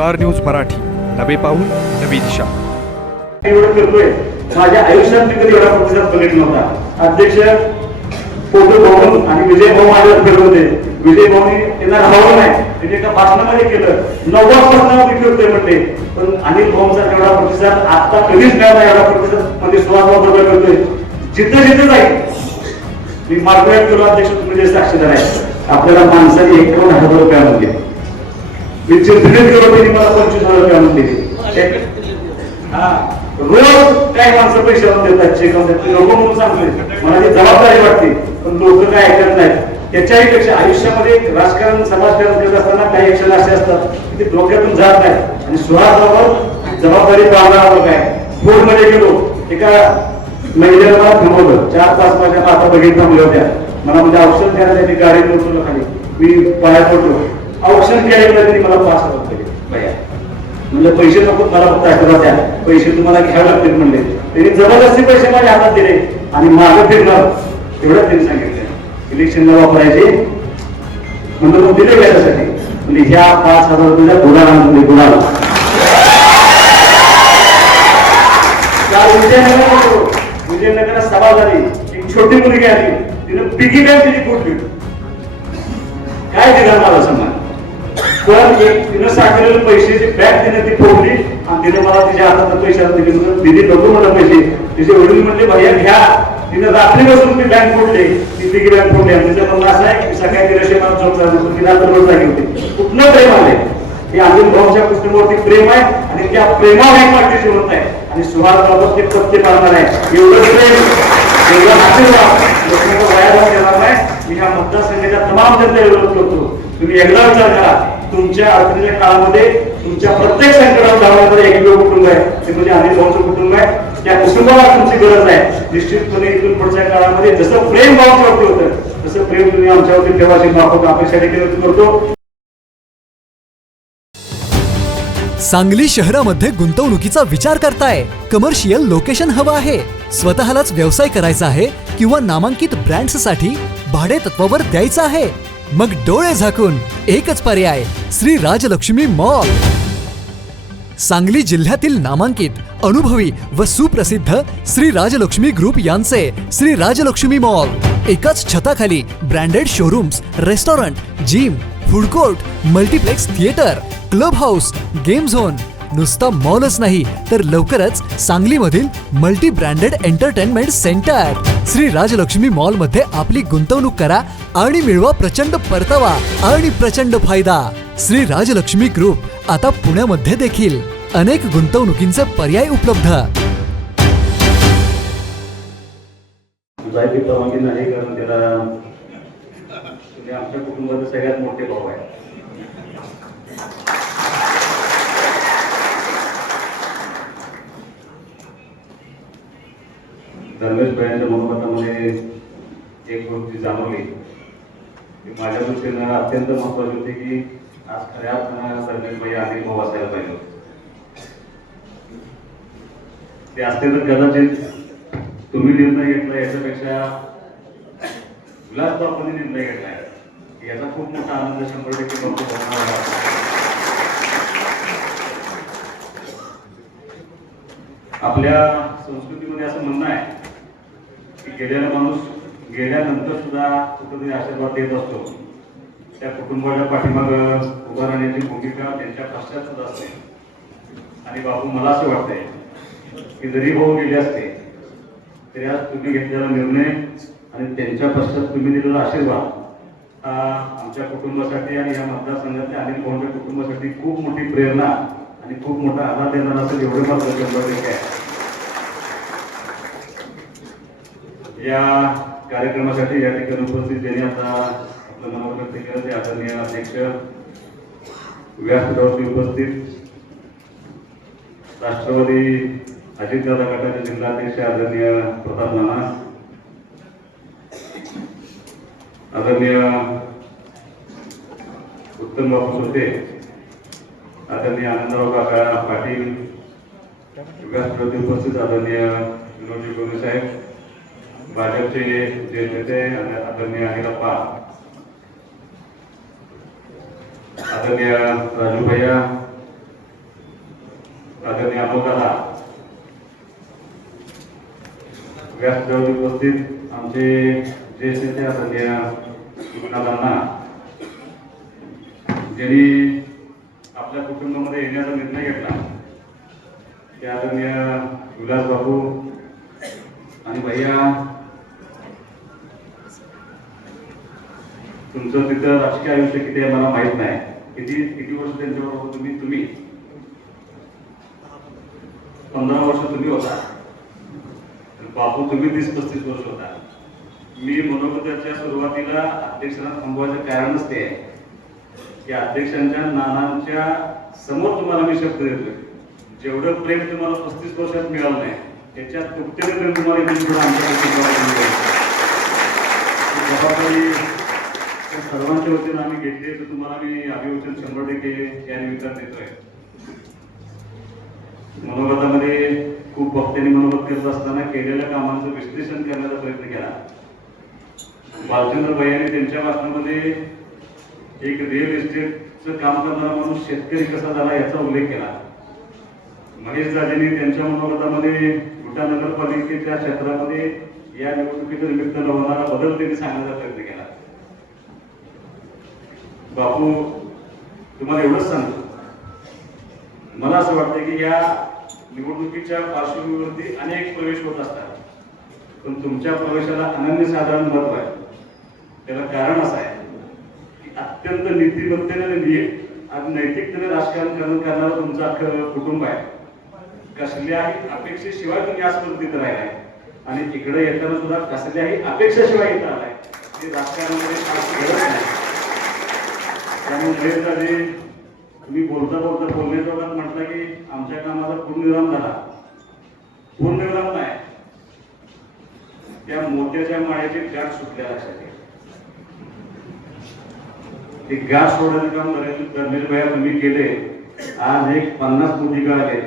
Star news Marathi, नवे पाऊल नवी दिशा. माझ्या आयुष्यात मी कधी एवढा प्रतिसाद बघितला नव्हता. अध्यक्ष फोटो भाऊन आणि विजय भाऊ माझ्यावर फिरत होते. विजय भाऊनी त्यांना राहवलं नाही, त्यांनी एका भाषणामध्ये केलं 90% फिरतोय म्हणते. पण अनिल भाऊंचा एवढा प्रतिसाद आता कधीच मिळाला. एवढा प्रतिसाद मध्ये सुहास भाऊ करतोय. जिथं जिथं जाईल मी मार्गदर्शन केलो. अध्यक्ष तुम्ही जे साक्षीदार आहे, आपल्याला माणसाने 51,000 रुपयामध्ये मी चिरफिरीत केलो. त्यांनी मला 25,000 रुपयामध्ये रोज काय माणसं पैसे देतात, चेक लोक म्हणून सांगतोय. मला ती जबाबदारी वाटते, पण लोक काय ऐकत नाहीत. त्याच्याही पेक्षा आयुष्यामध्ये राजकारण समाजकारण करत असताना काही क्षण असे असतात की ते डोक्यातून जात नाहीत. आणि सुहासबाबत जबाबदारी पाळणारा लोक आहे. फोनमध्ये गेलो, एका महिलेला मला थांबवलं. 4-5 माझ्या माता बघित थांबल्या होत्या. मला म्हणजे औषध द्यायला त्यांनी गाडी उतरलं खाली. मी पाया पडलो. औषध घ्यायला त्यांनी मला 5,000 रुपये दिले. म्हणजे पैसे नको मला, फक्त आशीर्वाद द्या, पैसे तुम्हाला घ्यावे लागतील म्हणले. त्यांनी जबरदस्ती पैसे माझ्या हातात दिले आणि मागे फिरणार एवढं त्यांनी सांगितलं. इलेक्शनला वापरायचे म्हणून मग दिले याच्यासाठी. म्हणजे ह्या 5,000 रुपयाच्या गुणाला म्हणजे गुणाला विजयनगरात सभा झाली. एक छोटी मुलगी आली, तिने पिगी बँक तिची फुटली. काय दिला मला सन्मान. पण तिनं साठवलेले पैशाची बॅग तिने ती फोडली आणि तिने मला तिच्या हातात पैसे दिले. दिदी नको म्हणलं पैसे. तिचे वडील म्हणले भैया घ्या. तिने रात्री बसून ती बँक फोडली, ती पिगी बँक फोडली. आणि तिचं म्हणणं असं आहे की सकाळी तिला मला झोप झाली, ती रात्रभर जागी होती. कुठलं प्रेम आले हे अनिल भाऊच्या कुटुंबावरती प्रेम आहे आणि त्या प्रेमावर एक पार्टी जिवंत आहे. आणि सुहास बाबत ते पत्ते पाळणार आहे. एवढं प्रेम, एवढं आशीर्वाद लोकांना वाया जाऊन देणार नाही. मी ह्या मतदारसंघाच्या तमाम जनतेला विरोध करतो. तुम्ही एकदा विचार करा, तुमच्या अडचणीच्या काळामध्ये तुमच्या प्रत्येक संकटात धावणारे एकमेव कुटुंब आहे ते म्हणजे अनिल भाऊचं कुटुंब आहे. त्या कुटुंबाला तुमची गरज आहे. निश्चितपणे इथून पुढच्या काळामध्ये जसं प्रेम भावावरती होतं तसं प्रेम तुम्ही आमच्यावरती ठेवायची माफक अपेक्षा देखील करतो. सांगली शहरामध्ये गुंतवणुकीचा विचार करताय? कमर्शियल लोकेशन हवं आहे? स्वतःलाच व्यवसाय करायचा आहे किंवा नामांकित ब्रँड्ससाठी भाडे तत्वावर द्यायचं आहे? मग डोळे झाकून एकच पर्याय, श्री राजलक्ष्मी मॉल. सांगली जिल्ह्यातील नामांकित, अनुभवी व सुप्रसिद्ध श्री राजलक्ष्मी ग्रुप यांचे श्री राजलक्ष्मी मॉल. एकाच छताखाली branded showrooms, restaurant, gym, food court, multiplex theatre, club house, game zone. नुसता मॉलच नाही तर लवकरच सांगलीमधील multi branded entertainment centre. Shri Rajalakshmi mall मध्ये आपली गुंतवणूक करा आणि मिळवा प्रचंड परतावा आणि प्रचंड फायदा. श्री राजलक्ष्मी ग्रुप आता पुण्यामध्ये देखील. अनेक गुंतवणुकींचे पर्याय उपलब्ध. परवानगी नाही, कारण त्याला आमच्या कुटुंबाचे सगळ्यात मोठे भाऊ आहे. धर्मेश भाईंच्या मनोगतामध्ये एक गोष्ट जाणवली की माझ्या दृष्टीनं अत्यंत महत्वाची होती की आज खऱ्या अर्थानं धर्मेश भाई अनिल भाऊ असायला पाहिजे. ते असते तर कदाचित तुम्ही निर्णय घेतला याच्यापेक्षा विलासबापांनी निर्णय घेतलाय याचा खूप मोठा आनंद 100% होणार. आपल्या संस्कृतीमध्ये असं म्हणणं आहे की गेलेला माणूस गेल्यानंतर सुद्धा कुठेतरी आशीर्वाद देत असतो. त्या कुटुंबाच्या पाठीमागं उभा राहण्याची भूमिका त्यांच्या पश्चात सुद्धा असते. आणि बाबू, मला असं वाटतंय की जरी भाऊ गेले असते तरी आज तुम्ही घेतलेला निर्णय आणि त्यांच्या पश्चात तुम्ही दिलेला आशीर्वाद हा आमच्या कुटुंबासाठी आणि या मतदारसंघातल्या अनिल भाऊंच्या कुटुंबासाठी खूप मोठी प्रेरणा आणि खूप मोठा आधार देणार असेल एवढं मला शंभर आहे. या कार्यक्रमासाठी या ठिकाणी उपस्थित ज्यांनी आता आपलं नाव व्यक्त केलं ते आदरणीय अध्यक्ष, व्यासपीठावरती उपस्थित राष्ट्रवादी अजितदादा गटाचे जिल्हाध्यक्ष आदरणीय प्रताप नाना, आदरणीय उत्तम बाबू सोते, आदरणीय आनंदराव काका पाटील, व्यासपीठावरती उपस्थित आदरणीय विनोदजी गोरे साहेब, भाजपचे जे नेते आदरणीय अनिलप्पा, आदरणीय राजू भैया, आदरणीय अमोलदादा, व्यासपीठावर उपस्थित आमचे ज्येष्ठ नेते आदरणीय दादांना, ज्यांनी आपल्या कुटुंबामध्ये येण्याचा निर्णय घेतला ते आदरणीय विलास बाबू आणि भैया, तुमचं तिथं राजकीय आयुष्य किती आहे मला माहित नाही, किती वर्ष त्यांच्याबरोबर तुम्ही 15 वर्ष तुम्ही होता, बापू तुम्ही 30-35 वर्ष होता. मी मनोगताच्या सुरुवातीला अध्यक्षांना थांबवायचं कारणच ते आहे की अध्यक्षांच्या नानांच्या समोर तुम्हाला मी शब्द देतोय, जेवढं प्रेम तुम्हाला 35 वर्षात मिळालं नाही त्याच्यात दुपटीने प्रेम तुम्हाला इथून पुढे आमच्या जबाबदारी सर्वांच्या वतीनं आम्ही घेतली, तर तुम्हाला मी अभिवचन 100% या निमित्तानं देतोय. मनोगतामध्ये खूप वक्त्यांनी मनोगत करत असताना केलेल्या कामांचं विश्लेषण करण्याचा प्रयत्न केला. बालचंद्र भैयाने त्यांच्या भाषणामध्ये एक रिअल इस्टेटचं काम करणारा माणूस शेतकरी कसा झाला याचा उल्लेख केला. महेश दाजींनी त्यांच्या मनोगतामध्ये विटा नगरपालिकेच्या क्षेत्रामध्ये या निवडणुकीच्या निमित्तानं होणारा बदल त्यांनी सांगण्याचा प्रयत्न केला. बापू, तुम्हाला एवढंच सांगतो, मला असं वाटतं की या निवडणुकीच्या पार्श्वभूमीवरती अनेक प्रवेश होत असतात, पण तुमच्या प्रवेशाला अनन्यसाधारण महत्व आहे. त्याला कारण असं आहे की अत्यंत नीतिमत्तेने आणि नैतिकतेने राजकारण करणारं तुमचं अख्खं कुटुंब आहे. कसल्याही अपेक्षेशिवाय तुम्ही आजपर्यंत इथं राहिलाय आणि इकडे येताना सुद्धा कसल्याही अपेक्षेशिवाय इथं आलाय. ते राजकारणामध्ये गरज नाही. त्यामुळे तुम्ही बोलता बोलण्याच्या वेळात म्हटलं की आमच्या कामाचा पूर्णविराम झाला. पूर्णविराम नाही, त्या मोत्याच्या माळ्याची गाठ सुटल्या लक्षात. ते गाठ सोडायचं काम धर्मेश भैया तुम्ही केले. आज एक 50 मोती कळाले.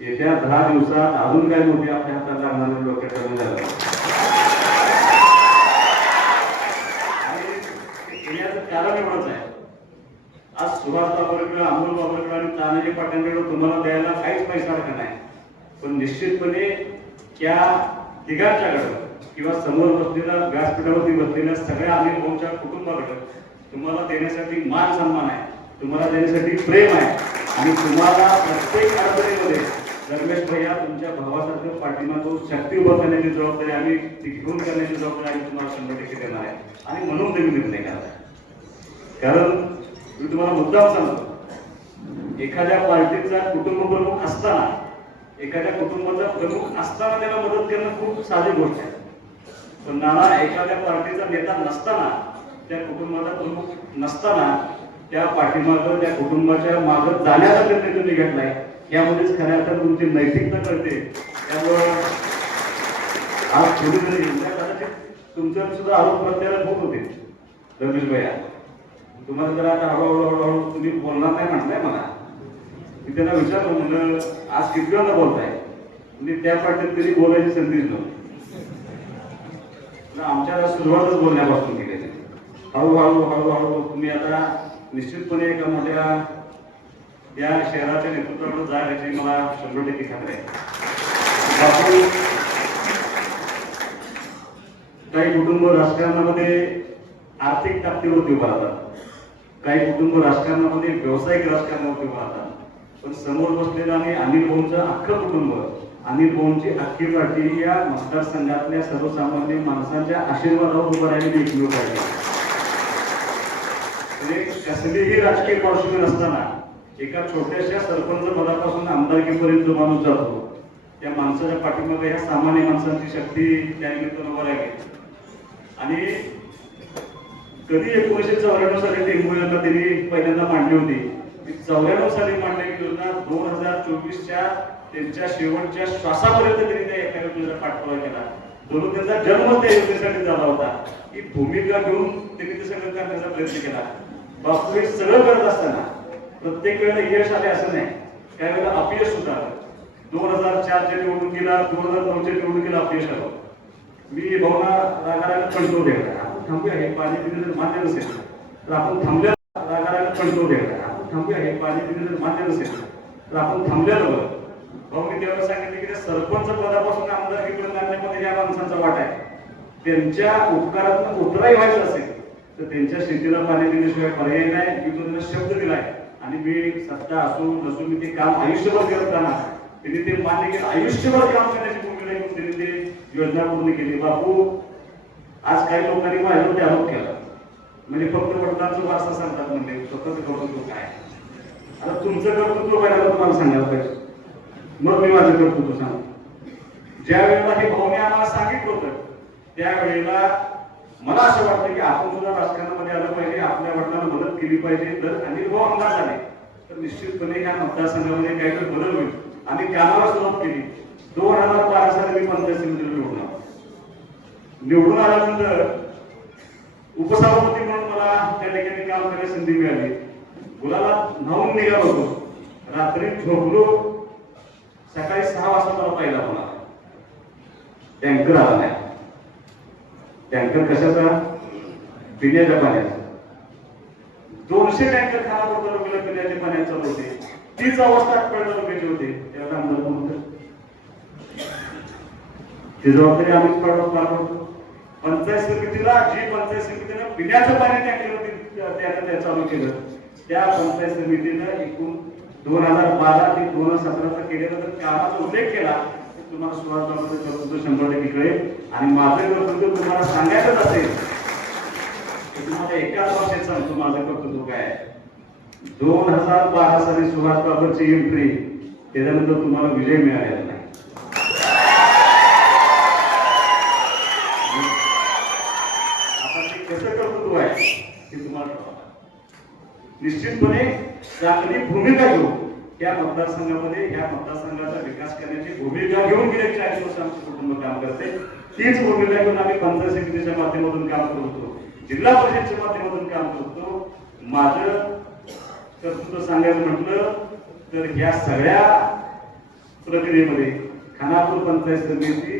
येत्या 10 दिवसात अजून काय मोती आपल्या हातात लागणार डोक्यात ठरवून झालं. आणि येण्याचं कारण एवढंच आहे, आज सुभाष बाबरकडे, अमोल बाबरकडे आणि तानाजी पाटलांकडे तुम्हाला द्यायला काहीच पैसा राखत नाही, पण निश्चितपणे त्या तिघांच्याकडे किंवा समोर बसलेल्या व्यासपीठावरती बसलेल्या सगळ्या अनिल भाऊंच्या कुटुंबाकडे तुम्हाला देण्यासाठी मान सन्मान आहे, तुम्हाला देण्यासाठी प्रेम आहे. आणि तुम्हाला प्रत्येक अडचणीमध्ये धर्मेश भैया तुमच्या भावासारखं पाठिंबा शक्ती उभं करण्याची जबाबदारी आम्ही टिकवून करण्याची जबाबदारी आम्ही तुम्हाला 100% देणार आहे. आणि म्हणून तुम्ही निर्णय करताय. कारण मी तुम्हाला मुद्दाम सांगतो, एखाद्या पार्टीचा कुटुंब प्रमुख असताना, एखाद्या कुटुंबाचा प्रमुख असताना त्याला मदत करणं खूप साधी गोष्ट आहे. पण नाना एखाद्या पार्टीचा नेता नसताना, त्या कुटुंबाचा प्रमुख नसताना त्या पाठीमागं त्या कुटुंबाच्या मागं जाण्याचा निर्णय तुम्ही घेतलाय. यामध्येच खऱ्या अर्थानं तुमची नैतिकता कळते. त्यामुळं आज थोडी जरी कदाचित तुमच्यावर सुद्धा आरोप प्रत्यारोप होत होते. रमेश भैया, तुम्हाला जर आता हळूहळू तुम्ही बोलणार नाही म्हटलंय मला. मी त्यांना विचारलं, म्हणलं आज किती वेळा बोलताय, म्हणजे त्या पार्टीत तरी बोलायची संधीच नव्हती. आमच्या सुरुवातच बोलण्यापासून केलेली. हळूहळू तुम्ही आता निश्चितपणे एका मोठ्या या शहराच्या नेतृत्वाकडे जाईल याची मला 100% खात्री आहे. बापू, काही कुटुंब राजकारणामध्ये आर्थिक ताकदीवरती उभा राहतात, काही कुटुंब राजकारणामध्ये व्यावसायिक राजकारणावरती उभा राहतात, पण समोर बसलेलं आणि अनिल भाऊंचं अख्खं कुटुंब, अनिल भाऊंची अख्खी पार्टी या मतदारसंघातल्या सर्वसामान्य माणसांच्या आशीर्वादावर उभं राहिलेली एकमेव पार्टी. कसलीही राजकीय पार्श्वभूमी नसताना एका छोट्याशा सरपंच पदापासून आमदारकीपर्यंत जो माणूस जातो, त्या माणसाच्या पाठीमागे ह्या सामान्य माणसांची शक्ती त्या निमित्तानं उभा राहिली. आणि कधी 1994 साली टेंबुयांना त्यांनी पहिल्यांदा मांडली होती. 94 साली मांडण्याची योजना 2024च्या त्यांच्या शेवटच्या श्वासापर्यंत त्यांनी त्या एका योजनेचा पाठपुरावा केला. म्हणून त्यांचा जन्म त्या योजनेसाठी झाला होता. ही भूमिका घेऊन त्यांनी ते सगळं करण्याचा प्रयत्न केला. बापू, हे सगळं करत असताना प्रत्येक वेळेला यश आले असं नाही, काही वेळेला अपयश सुद्धा आलं. 2004च्या निवडणुकीला, 2009च्या निवडणुकीला अपयश आलं. मी भावना रागारागा कंट्रोल द्यायला, आपण थांबूया, हे पाणी पिणे जर मान्य नसेल तर आपण थांबल्या. रागारागा कंट्रोल द्यायला, आपण थांबूया, हे पाणी पिणे जर मान्य नसेल तर आपण थांबलेलो बरं. भाऊ मी तेव्हा सांगितलं की त्या सरपंच पदापासून आमदारकीपर्यंत आणण्यामध्ये ज्या माणसांचा वाटा आहे त्यांच्या उपकारातून उतराई व्हायचं असेल तर त्यांच्या शेतीला पाणी दिल्याशिवाय पर्याय नाही. मी तो त्यांना शब्द दिलाय आणि मी सत्ता असू नसून मी ते काम आयुष्यभर करत राहणार. त्यांनी ते मान्य केलं. आयुष्यभर काम करण्याची भूमिका घेऊन त्यांनी ते योजना पूर्ण केली. बापू आज काही लोकांनी माझ्यावर आरोप केला म्हणजे फक्त वडिलांचं वारसा सांगतात म्हणजे स्वतःच कर्तृत्व काय. आता तुमचं कर्तृत्व पहिल्यांदा तुम्हाला सांगायला पाहिजे मग मी माझं कर्तृत्व सांगतो. ज्या वेळेला हे भाऊने आम्हाला सांगितलं होतं त्यावेळेला मला असं वाटतं की आपण सुद्धा राजकारणामध्ये आलं पाहिजे. आपल्या वडिलांना मदत केली पाहिजे. जर अनिल भाऊ आमदार झाले तर निश्चितपणे ह्या मतदारसंघामध्ये काहीतरी बदल होईल. आम्ही कामाला सुरुवात केली. 2012 साली मी पंचायत समितीला निवडून आल्यानंतर उपसभापती म्हणून मला त्या ठिकाणी काम करण्याची संधी मिळाली. गुलाला न्हावून निघालो होतो. रात्री झोपलो. सकाळी 6 वाजता मला पहिला होणार टँकर आला नाही. टँकर कशाचा? पिण्याच्या पाण्याचा. 200 टँकर खानापूर तालुक्याला पिण्याच्या पाण्याचे चालू होते. तीच अवस्था आटपाडी तालुक्याची होते. त्यावेळेला आमदार कोण होतं? ती जबाबदारी आम्हीच पार पडतो. पंचायत समितीला जी पंचायत समितीनं पिण्याचं पाणी टँकर चालू केलं त्या पंचायत समितीनं एकूण 2012 ते 2017 केलेलं तर कामाचा उल्लेख केला तुम्हाला सुरुवात कर्तृत्व 100% कळेल. आणि माझं कर्तृत्व तुम्हाला सांगायचंच असेल तुम्हाला एकाच वर्षात सांगतो माझं कर्तृत्व काय आहे. 2012 साली सुभाष बाबरची एंट्री त्याच्यानंतर तुम्हाला विजय मिळालेला नाही. आता ते कसं कर्तृत्व आहे हे तुम्हाला निश्चितपणे चांगली भूमिका घेऊन या मतदारसंघामध्ये या मतदारसंघाचा विकास करण्याची भूमिका घेऊन गेले 40 वर्ष आमचे कुटुंब काम करते. तीच भूमिका घेऊन आम्ही पंचायत समितीच्या माध्यमातून काम करतो. जिल्हा परिषदेच्या माध्यमातून काम करतो. माझं कर्तृत्व सांगायचं म्हटलं तर या सगळ्या प्रक्रियेमध्ये खानापूर पंचायत समिती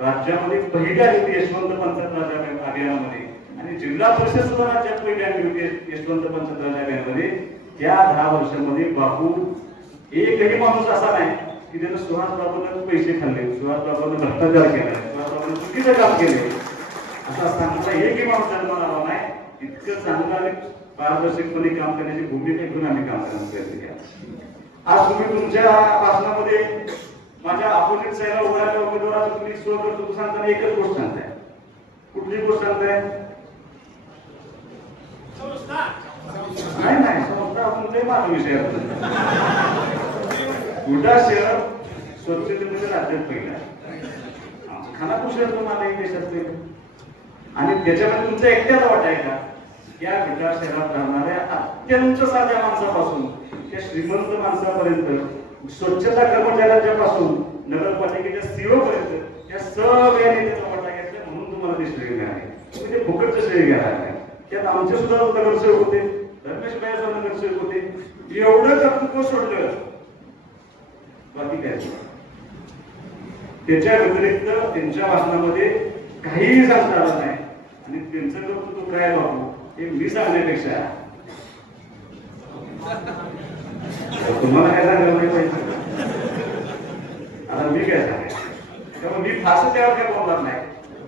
राज्यामध्ये पहिल्या होती यशवंत पंचायत राज अभियानामध्ये आणि जिल्हा परिषद सुद्धा राज्यात पहिल्या होती यशवंत पंचायत राज अभियानामध्ये. त्या 10 वर्षांमध्ये बापू एकही माणूस असा नाही की त्यानं सुहास बाबूला पैसे खाल्ले, सुहास बाबूला भ्रष्टाचार केला, सुहास बाबूला चुकीचं काम केले असा सांगता एकही माणूस जन्माला आला नाही. इतकं चांगलं आणि पारदर्शकपणे काम करण्याची भूमिका घेऊन आम्ही काम करण्याचा प्रयत्न केला. आज तुम्ही तुमच्या भाषणामध्ये माझ्या अपोजिट साईडला उभारलेल्या उमेदवाराचं तुम्ही स्व कर्तृत्व सांगताना एकच गोष्ट सांगताय. कुठली गोष्ट सांगताय? नाही संस्था आपण माझा विषय उलटा शहर स्वच्छतेमध्ये राज्यात पहिला खानापूर शहर तुम्हाला देशात आणि त्याच्यामध्ये तुमचा एकट्याचा वाटा आहे का? या विटा शहरात राहणाऱ्या अत्यंत साध्या माणसापासून त्या श्रीमंत माणसापर्यंत स्वच्छता कर्मचाऱ्यांच्या पासून नगरपालिकेच्या सीओ पर्यंत या सगळ्यांनी त्याचा वाटा घेतला म्हणून तुम्हाला ते श्रेय मिळाले. तुम्ही ते फुकटचं श्रेय घ्यायला नाही. त्यात आमचे सुद्धा नगरसेवक होते, धर्मेश भाई सुद्धा नगरसेवक होते. एवढं कर्तृत्व सोडलं बाकी काय त्याच्या व्यतिरिक्त त्यांच्या भाषणामध्ये काहीही सांगता आलं नाही. आणि त्यांचं कर्तृत्व काय बाबू हे मी सांगण्यापेक्षा तुम्हाला काय सांगायला नाही पाहिजे. आता मी काय सांगेन त्यामुळे मी फास्ट त्यावर काय बोलणार नाही.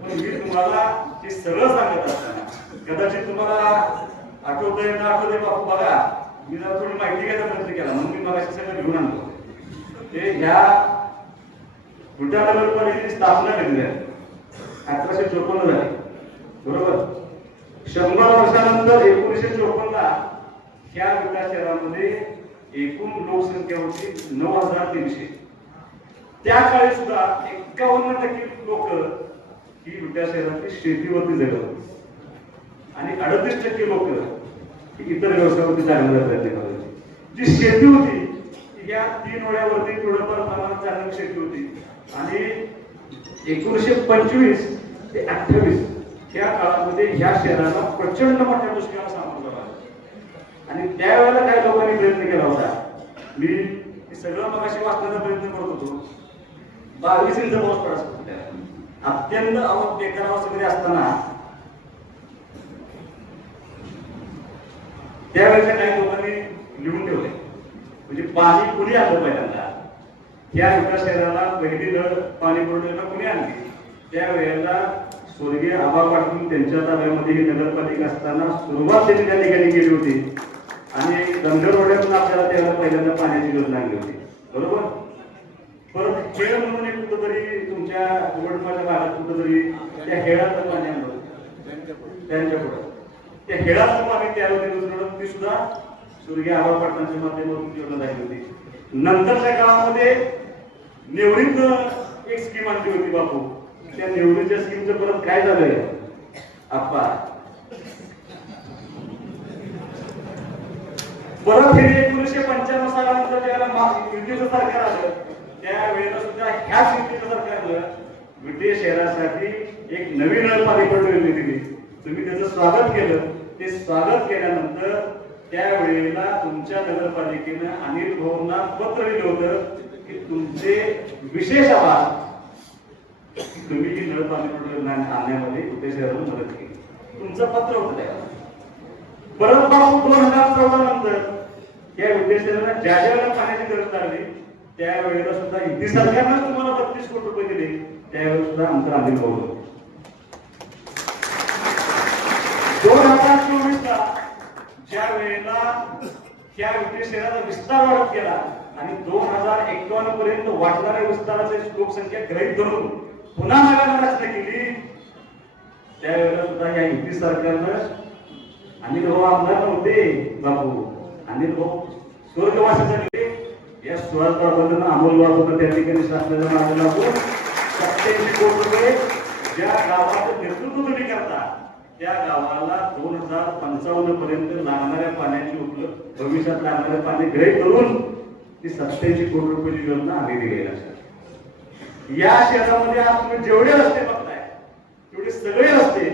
पण मी तुम्हाला हे सरळ सांगत असताना कदाचित तुम्हाला आठवतंय ना आठवतंय बापू बघा मी जरा थोडी माहिती घ्यायचा प्रयत्न केला म्हणून मी मला सगळं घेऊन आणतो. ते ह्या विटा नगरपालिकेची स्थापना केली आहे 1854 झाली बरोबर. 100 वर्षानंतर 1954 ह्या विटा शहरामध्ये एकूण लोकसंख्या होती 9300. त्या काळी सुद्धा 51% लोक ही विटा शहरातली शेतीवरती जगत होती आणि 38% लोक इतर व्यवसायावरती जाण्याचा प्रयत्न करत होते. जी शेती होती या 3 ओळ्यावरती थोडंफार प्रमाणात चांगली शेती होती. आणि 1925 ते 28 या काळामध्ये ह्या शहराला प्रचंड मोठ्या दुष्काळाला सामोरं जावं लागलं. आणि त्यावेळेला काही लोकांनी प्रयत्न केला होता. मी सगळं मगाशी वाचण्याचा प्रयत्न करत होतो. 22 इंच पाऊस पडत अत्यंत बेकार अवस्थेमध्ये असताना त्यावेळेच्या काही लोकांनी लिहून ठेवले म्हणजे पाणी कुणी आणलं पहिल्यांदा, या विकास शहराला पहिली नळ पाणी पुरवठ्याला कुणी आणली, त्यावेळेला स्वर्गीय आबा पाटील त्यांच्या ताब्यामध्ये ही नगरपालिका असताना सुरुवात त्यांनी त्या ठिकाणी केली होती आणि धनगरवाड्यातून आपल्याला त्याला पहिल्यांदा पाण्याची योजना आणली होती, बरोबर. परत खेळ म्हणून एक कुठंतरी तुमच्या उघडपाच्या भागात कुठंतरी त्या खेळाचं पाणी आणलं त्यांच्या पुढे, त्या खेळाचं पाणी तयार होते, ती सुद्धा स्वर्गीय आबा पाटलांच्या माध्यमातून योजना झाली होती. नंतरच्या काळामध्ये निवडीत एक स्कीम आणली होती बापू, त्या निवडीच्या स्कीमचं परत काय झालंय आप्पा, परत हे 1995 सालानंतर ज्याला युतीचं सरकार आलं त्यावेळेला सुद्धा ह्याच युतीच्या सरकारनं विटे शहरासाठी एक नवीन नळ पाणी पुरवठा योजना दिली. तुम्ही त्याचं स्वागत केलं. ते स्वागत केल्यानंतर त्यावेळेला तुमच्या नगरपालिकेनं अनिल भाऊंना पत्र दिलं होतं की तुमचे विशेष आभार, तुम्ही ही नळ पाणी पुरवठा आणण्यामध्ये विटे शहराला मदत केली. तुमचं पत्र होतं त्याला. परत बाबू 2014 नंतर या विटे शहराला ज्या ज्याला पाण्याची गरज लागली त्यावेळेला सुद्धा युती सरकारनं तुम्हाला 32 कोटी रुपये दिले, त्यावेळेला सुद्धा आमचं अनिल भाऊ होतं. 2024 ला ज्या वेळेला त्या विटे शहराचा विस्तार वाढत गेला आणि 2051 पर्यंत वाढणाऱ्या विस्ताराची लोकसंख्या गृहीत धरून पुन्हा नव्यानं रचना केली, त्यावेळेला सुद्धा या युती सरकारनं अनिल भाऊ आमदार नव्हते बापू, अनिल भाऊ स्वर्गवासी झाले. या सुहासबाबांना अमोल बाबा त्या ठिकाणी शासनाच्या मागे लागून 87 कोटी रुपये ज्या गावाचं नेतृत्व तुम्ही करता त्या गावाला 2055 पर्यंत लागणाऱ्या पाण्याची उपलब्ध भविष्यात लागणारे पाणी गृहीत करून ती 87 कोटी रुपयाची योजना आम्ही दिलेली असते. या शहरामध्ये आज तुम्ही जेवढे रस्ते बघताय तेवढे सगळे रस्ते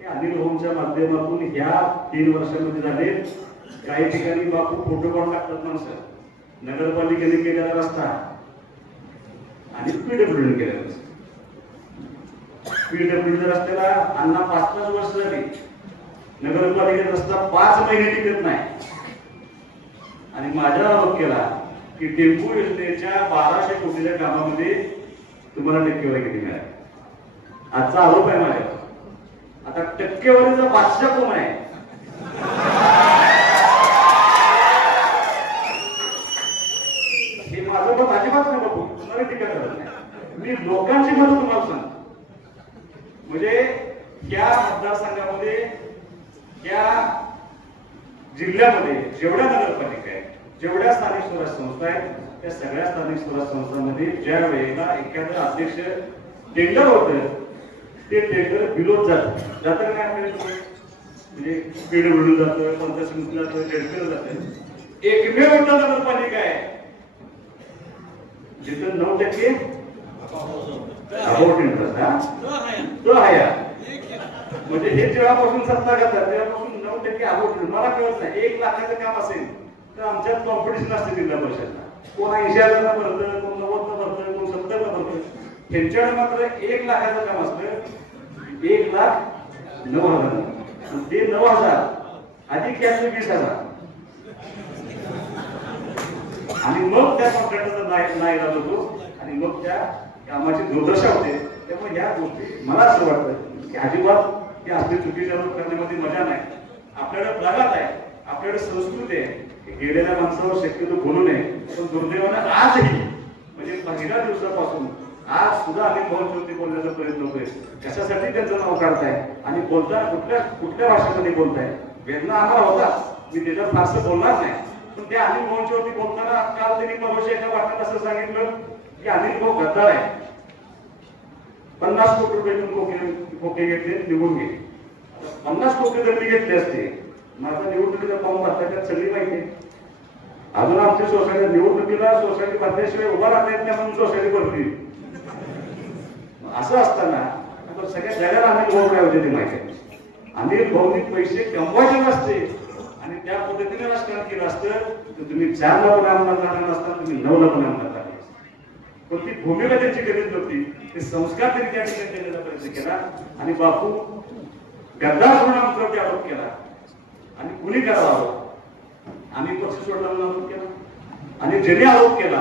हे अनिल भाऊंच्या माध्यमातून ह्या 3 वर्षांमध्ये झाले. काही ठिकाणी बापू फोटो काढून टाकतात माणसं, नगरपालिकेने केलेला रस्ता आणि पीडब्ल्यूडीने केलेला रस्ता. पीडब्ल्यूडीच्या रस्त्याला अण्णा 5-5 वर्ष झाली, नगरपालिकेचा रस्ता 5 महिने टिकत नाही. आणि माझ्या आरोप केला की टेम्पो योजनेच्या 1200 कोटीच्या कामामध्ये तुम्हाला टक्केवारी किती मिळाली. आजचा आरोप आहे माझ्यावर. आता टक्केवारीचा बादशाह कोण आहे? हे माझं मत अजिबात नाही बाबू, तुम्हाला टीका करत नाही. मी लोकांची मत तुम्हाला सांगतो. म्हणजे या मतदारसंघामध्ये या जिल्ह्यामध्ये जेवढ्या नगरपालिका आहेत, जेवढ्या स्थानिक स्वराज्य संस्था आहेत, त्या सगळ्या स्थानिक स्वराज्य संस्थांमध्ये ज्या वेळेला एखादं अध्यक्ष टेंडर होतं ते टेंडर विरोध जातं काय, म्हणजे पीडब्ल्यूडी जातं, पंचायत समिती जातं, जेडपीला जातं. एकमेव नगरपालिका आहे जिथं 9% अबाउट इंटरेस्ट म्हणजे हे जेव्हापासून सत्ता करतात तेव्हापासून 9% अबाउट. मला कळत नाही 1 लाखाचं काम असेल तर आमच्यात कॉम्पिटिशन असते जिल्हा परिषदला, कोण 80,000 भरतं, कोण 90 भरतं, कोण 70 भरतं. त्यांच्याकडे मात्र 1 लाखाचं काम असतं, 1,09,000 ते 9,000 अधिक याचं 20,000 आणि मग त्या कॉन्ट्रॅक्टरचा नाही होतो आणि मग त्या कामाची दुर्दशा होते. त्यामुळे या गोष्टी मला असं वाटतं की अजिबात ते आपली चुकीच्या करण्यामध्ये मजा नाही. आपल्याकडे प्रगत आहे, आपल्याकडे संस्कृती आहे, गेलेल्या माणसावर शक्यतो बोलू नये. पण दुर्दैवानं आजही म्हणजे पहिल्या दिवसापासून आज सुद्धा आम्ही भाऊंवरती बोलण्याचा प्रयत्न होतोय. कशासाठी त्यांचं नाव काढताय आणि बोलताना कुठल्या भाषेमध्ये बोलताय. वेदना आम्हाला होता, मी त्याच्यात फारसं बोलणार नाही. पण त्या अनिल भाऊंवरती बोलताना काल त्यांनी परवाशी एका वाटण्यात असं सांगितलं की अनिल भाऊ गद्दार आहे, 50 कोटी रुपये खोके घेतले निवडून गेले. 50 कोटी जर मी घेतले असते, माझा निवडणुकीचा फॉर्म भरता त्यात सगळी माहिती आहे. अजून आमच्या सोसायटी निवडणुकीला सोसायटी भरल्याशिवाय उभा राहता येत नाही म्हणून सोसायटी भरली. असं असताना सगळ्या जगाला अनिल भाऊ काय होते ते माहिती आहे. अनिल भाऊनी पैसे कमवायचे नसते आणि त्या पद्धतीने राजकारण केलं असतं तर तुम्ही 4 ला पण आमदार झाला नसता, तुम्ही 9 ला पण आमदार झाले. पण ती भूमिका त्यांची गरज नव्हती, ते संस्कार त्यांनी त्या ठिकाणी देण्याचा प्रयत्न केला आणि बापू गद्दार म्हणून आमच्यावरती आरोप केला. आणि कुणी करावा आरोप? आम्ही पक्ष सोडला म्हणून आरोप केला. आणि ज्यांनी आरोप केला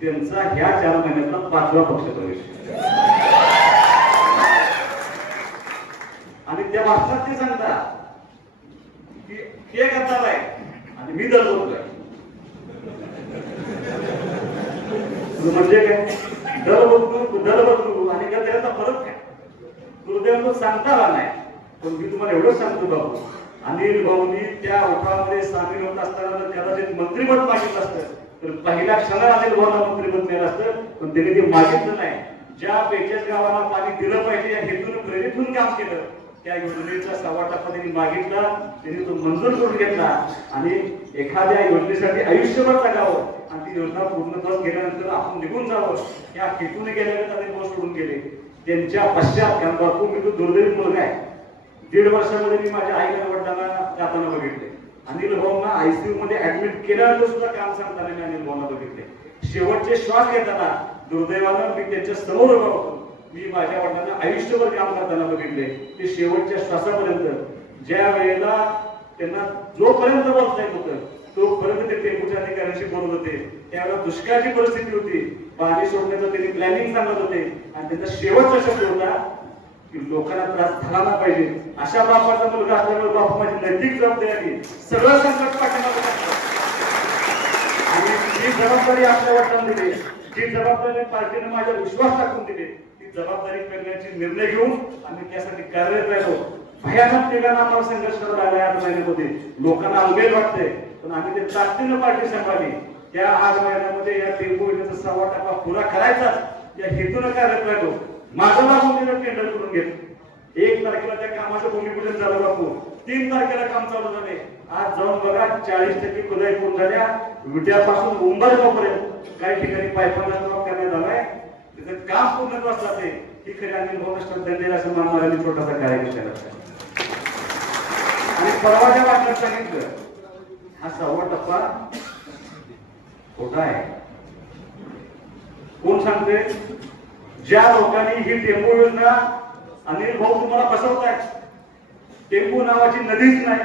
त्यांचा ह्या 4 महिन्यातला 5वा पक्ष प्रवेश. आणि त्या माणसात ते सांगतात की हे गद्दार आहे आणि मी दल बोलतोय. म्हणजे काय दल बदलू आणि गद्दाराचा फरक काय? गुरुदेवांना सांगता आला नाही, पण मी तुम्हाला एवढंच सांगतो बाबू, अनिल भाऊनी त्या उठावामध्ये सामील होत असताना कदाचित मंत्रिपद मागितलं असतं तर पहिल्या क्षणात अनिल भाऊला मंत्रिपद मिळालं असतं, पण त्यांनी ते मागितलं नाही. ज्या 45 गावांना पाणी दिलं पाहिजे या हेतून प्रेरित होऊन काम केलं, त्या योजनेचा 1.25 त्यांनी मागितला, त्यांनी तो मंजूर करून घेतला आणि एखाद्या योजनेसाठी आयुष्यभर जगावं आणि ती योजना पूर्णत्वास गेल्यानंतर आपण निघून जावं या हेतूने गेल्यानंतर अनिल भाऊ सोडून गेले. त्यांच्या पश्चात कारण बापू मी तो दुर्दैवी मुलगा आहे. 1.5 वर्षामध्ये मी माझ्या आईला वडिलांना जाताना बघितले. अनिल भाऊंना आयसीयू मध्ये ऍडमिट केल्यानंतर सुद्धा काम सांगताना मी अनिल भाऊंना बघितले. शेवटचे श्वास घेताना दुर्दैवानं मी त्यांच्या समोर उभा होतो. मी माझ्या वडिलांना आयुष्यभर काम करताना बघितले. ते शेवटच्या श्वासापर्यंत ज्या वेळेला त्यांना जोपर्यंत बोलता येत होतं तोपर्यंत ते टेम्पोच्या अधिकाऱ्यांशी बोलत होते. त्यावेळेला दुष्काळाची परिस्थिती होती, पाणी सोडण्याचं त्यांनी प्लॅनिंग सांगत होते आणि त्यांचा शेवटचा शब्द होता की लोकांना त्रास झाला ना पाहिजे. अशा बापाचा मुलगा असल्यामुळे बापा माझी नैतिक जबाबदारी सगळं संकट पाठीमागे आणि ही जबाबदारी आपल्या वडिलांना दिली. जी जबाबदारी पार्टीने माझ्यावर विश्वास टाकून दिली ती जबाबदारी करण्याची निर्णय घेऊन आम्ही त्यासाठी कार्यरत राहिलो. भयानक ठिकाणी आम्हाला संघर्ष करावा लागला. 8 महिन्यामध्ये लोकांना अवघड वाटते, पण आम्ही ते ताकदीनं पार्टी सांभाळली. त्या 8 महिन्यामध्ये या टेम्पो योजनेचा 1.25 पुरा करायचाच या हेतून कार्यरत राहिलो. माझं नाव तिनं टेंडर करून घेतलं. 1 तारखेला त्या कामाचं भूमिपूजन झालं बापू. 3 तारखेला काम चालू झाले. आज जाऊन बघा 40% खुदाई पूर्ण झाल्या. विट्यापासून उंबरगावपर्यंत काही ठिकाणी पायपांना काम करण्यात आलाय. त्याचं काम पूर्ण जाते ही खरी अनिल भाऊ श्रद्धांजली असं मानणारा छोटासा कार्यक्रम केला. आणि परवाच्या वाटण्यात सांगितलं हा 1.25 खोटा आहे. कोण सांगते? ज्या लोकांनी ही टेम्पो योजना अनिल भाऊ तुम्हाला फसवतायत. टेम्पो नावाची नदीच नाही,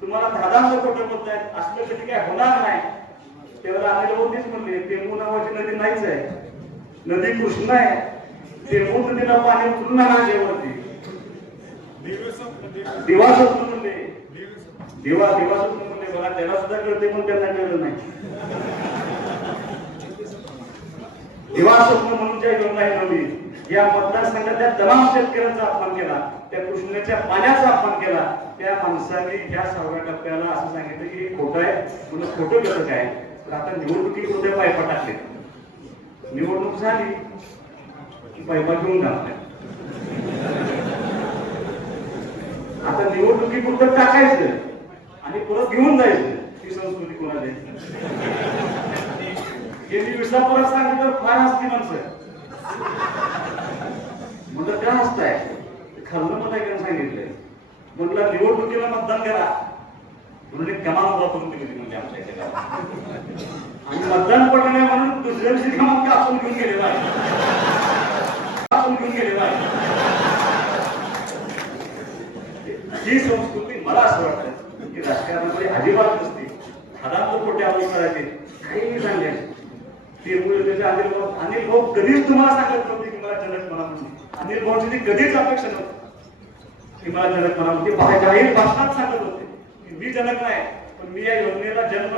तुम्हाला धादांत खोटं बोलतायत. असलं कधी काय होणार नाही. तेव्हा अनिल भाऊ तेच म्हणले टेम्पो नावाची नदी नाहीच आहे, नदी कृष्ण आहे. टेम्पो नदीला पाणी उतरून माझ्यावरती दिवासच म्हणले दिवासच म्हणले. बघा त्याला सुद्धा कळते पण त्यांना कळलं नाही. दिवासच म्हणून ज्या योजना नव्हती या मतदारसंघातल्या तमाम शेतकऱ्यांचा अपमान केला, त्या कृष्णाच्या पाण्याचा अपमान केला. त्या माणसाने ह्या 6व्या टप्प्याला असं सांगितलं की हे खोटं आहे. म्हणून खोटं कसं काय? तर आता निवडणुकीमध्ये पायपा टाकले. निवडणूक झाली की पायपा घेऊन टाकल्या. आता निवडणुकीपुरतं टाकायचं आणि परत घेऊन जायचं. ही संस्कृती कोणाची? हे मी विसापुरात सांगितलं फार असती माणसं म्हटलं काय असताय खाल्लं मला काय सांगितलंय. म्हटलं निवडणुकीला मतदान करा म्हणून एक कमाल उभा करून दिली म्हणजे आमच्या इथे आणि मतदान पडलं नाही म्हणून दुसऱ्या दिवशी कमाल कापून घेऊन गेलेला आहे. ही संस्कृती मला असं वाटतं की राजकारणामध्ये अजिबात नसते. हातात खोटे आरोप करायचे, काही सांगायचे. अनिल भाऊ कधीच तुम्हाला सांगत नव्हते की मला जनक म्हणा म्हणून. अनिल भाऊची कधीच अपेक्षा नव्हती की मला जनक म्हणा म्हणते. जाहीर भाषणात सांगत होते की मी जनक नाही, पण मी या योजनेला जन्म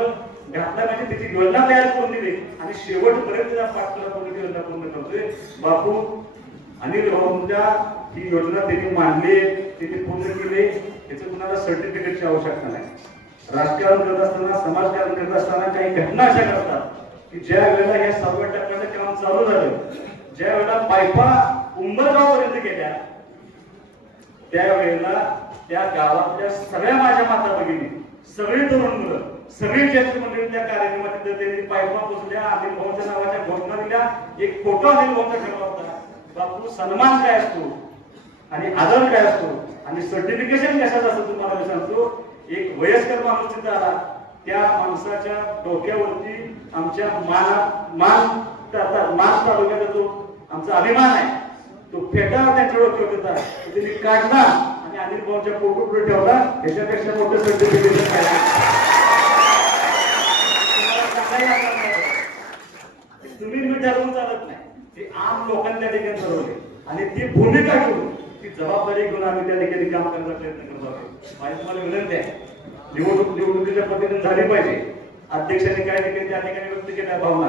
घातला म्हणजे त्याची योजना तयार करून दिली आणि शेवटपर्यंत त्या पाठपुरावा योजना पूर्ण करतोय. बापू अनिल भाऊंच्या ही योजना त्यांनी मांडली, त्यांनी पूर्ण केली. याचं कुणाला सर्टिफिकेटची आवश्यकता नाही. राजकारण करत असताना, समाजकारण करत असताना काही घटना अशा घडतात की ज्या वेळेला या 6व्या टप्प्याचं काम चालू झालं, ज्या वेळेला पायपा उंबरगावपर्यंत गेल्या त्यावेळेला त्या गावातल्या सगळ्या माझ्या माता भगिनी, सगळी तरुण मुलं, सगळी ज्येष्ठ मंडळी त्या कार्यक्रमात त्यांनी पायपा पोचल्या. अनिल भाऊच्या नावाच्या घोषणा दिल्या. एक फोटो अनिल भाऊचा ठेवला होता. बापू सन्मान काय असतो आणि आदर काय असतो आणि सर्टिफिकेशन कशाचं असतं तुम्हाला मी सांगतो. एक वयस्कर माणूस तिथं आला, त्या माणसाच्या डोक्यावरती आमच्या मान तालुक्याचा जो आमचा अभिमान आहे तो फेटा त्यांच्या डोक्यावर होता. त्यांनी काढला आणि अनिल भाऊच्या फोटो पुढे ठेवला. याच्यापेक्षा मोठं सर्टिफिकेशन काय काही लागणार नाही. तुम्ही मी ठरवून चालत नाही, ते आम लोकांनी त्या ठिकाणी ठरवले आणि ती भूमिका घेऊन ती जबाबदारी घेऊन आम्ही त्या ठिकाणी काम करण्याचा प्रयत्न करत आहोत. माझी तुम्हाला विनंती आहे, निवडणुकीच्या पद्धतीने झाली पाहिजे. अध्यक्षांनी काय ठिकाणी त्या ठिकाणी व्यक्त केल्या भावना,